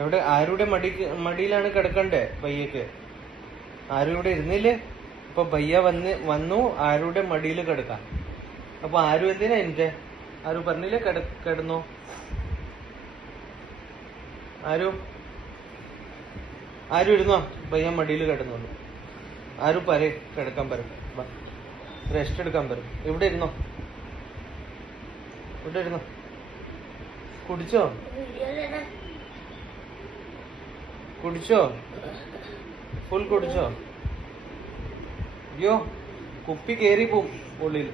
എവിടെ ആരുടെ മടിയിലാണ് കിടക്കണ്ടേ പയ്യക്ക്? ആരും ഇവിടെ ഇരുന്നില്ലേ? ഇപ്പൊ പയ്യ വന്നു ആരുടെ മടിയിൽ കിടക്കാം. അപ്പൊ ആരും എന്തിനാ എന്റെ ആരും പറഞ്ഞില്ലേ കിടന്നോ? ആരും ഇരുന്നോ? പയ്യ മടിയിൽ കിടന്നോളൂ. ആരും കിടക്കാൻ പറയും, റെസ്റ്റ് എടുക്കാൻ പറയും. ഇവിടെ ഇരുന്നോ? കുടിച്ചോ? ഫുൾ കുടിച്ചോ? അയ്യോ, കുപ്പി കേറി പോവും ഉള്ളിൽ.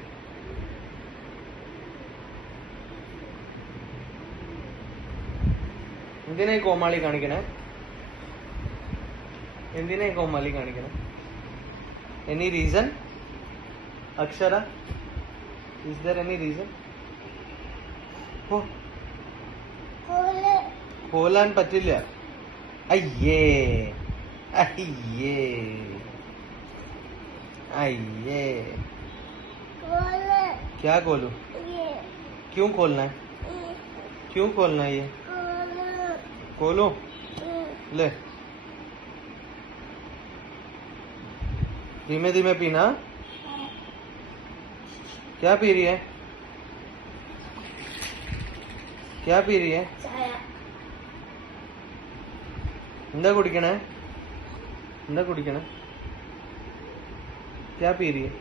എന്തിനാ ഈ കോമാളി കാണിക്കണേ? Any reason? അക്ഷര, is there any reason? പോലാൻ പറ്റില്ല. അയ്യേ क्या खोलू? क्यों खोलना है? ये खोलो ले, धीमे धीमे पीना. क्या पी रही है? എന്താ കുടിക്കണേ? क्या पी रही है?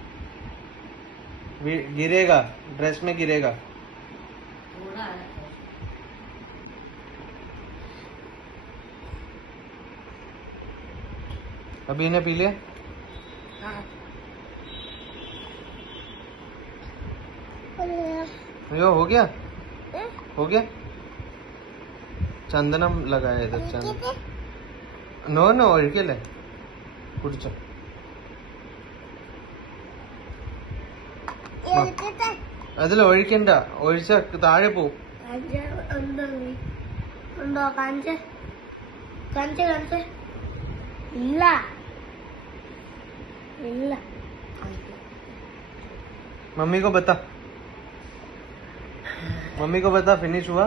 गिरेगा, ड्रेस में गिरेगा. अभी इन्हें पी लिया? यो हो गया. ചന്ദനം लगाया इधर. ചന്ദനം നോ ഒഴിക്കല്ലേ, കുടിച്ചോ. അതിൽ ഒഴിക്കണ്ട, ഒഴിച്ച താഴെ പോവും. मम्मी को बता फिनिश हुआ?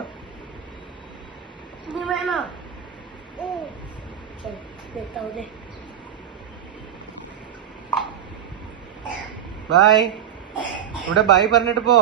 ബൈ. ഇവിടെ ബൈ പറഞ്ഞിട്ട് പോ.